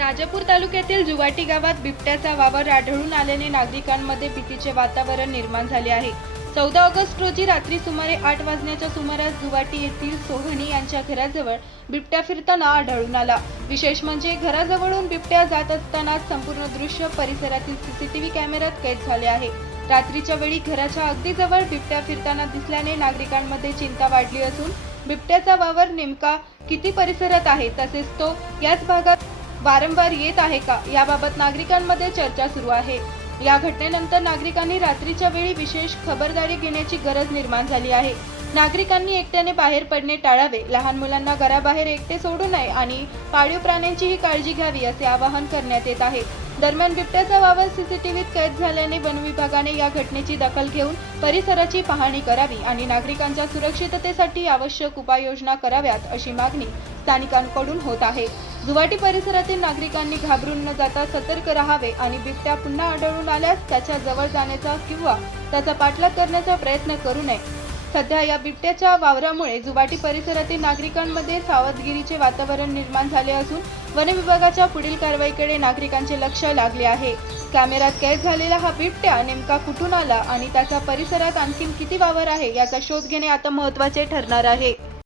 राजापूर तालुक्यातील जुवाटी गावात बिबट्याचा वावर आढळून आल्याने नागरिकांमध्ये भीतीचे वातावरण निर्माण झाले आहे। 14 ऑगस्ट रोजी रात्री सुमारे 8 वाजण्याच्या सुमारास जुवाटी येथील सोहनी यांच्या घराजवळ बिबट्या फिरताना आढळून आला। विशेष म्हणजे घराजवळून बिबट्या जात असताना संपूर्ण दृश्य परिसरातील सीसीटीव्ही कॅमेऱ्यात कैद झाले आहे। रात्रीच्या वेळी घराच्या अगदी जवळ बिबट्या फिरताना दिसल्याने नागरिकांमध्ये चिंता वाढली असून बिबट्याचा वावर नेमका किती परिसरात आहे तसेच तो याच भागात वारंवार येत आहे का याबाबत नागरिकांमध्ये चर्चा सुरू आहे। या घटनेनंतर नागरिकांनी रात्रीच्या वेळी विशेष खबरदारी घेण्याची गरज निर्माण झाली आहे। नागरिकांनी एकट्याने बाहेर पडणे टाळावे, लहान मुलांना घराबाहेर एकटे सोडू नये आणि पाळीव प्राण्यांचीही काळजी घ्यावी असे आवाहन करण्यात येत आहे। दरम्यान बिबट्याचा वावर सीसीटीव्हीत कैद झाल्याने वन विभागाने या घटनेची दखल घेऊन परिसराची पाहणी करावी आणि नागरिकांच्या सुरक्षिततेसाठी आवश्यक उपाययोजना कराव्यात अशी मागणी स्थानिकांकडून होत आहे। जुवाटी परिसरातील नागरिकांनी घाबरून न जाता सतर्क राहावे आणि बिबट्या पुन्हा आढळून आल्यास त्याच्या जवळ जाण्याचा किंवा त्याचा पाठलाग करण्याचा प्रयत्न करू नये। सध्या या बिबट्याच्या वावरामुळे जुवाटी परिसरातील नागरिकांमध्ये सावधगिरीचे वातावरण निर्माण झाले असून वन विभागाच्या पुढील कारवाईकडे नागरिकांचे लक्ष लागले आहे। कॅमेऱ्यात कैद झालेला हा बिबट्या नेमका कुठून आला आणि त्याचा परिसरात आणखी किती वावर आहे याचा शोध घेणे आता महत्त्वाचे ठरणार आहे।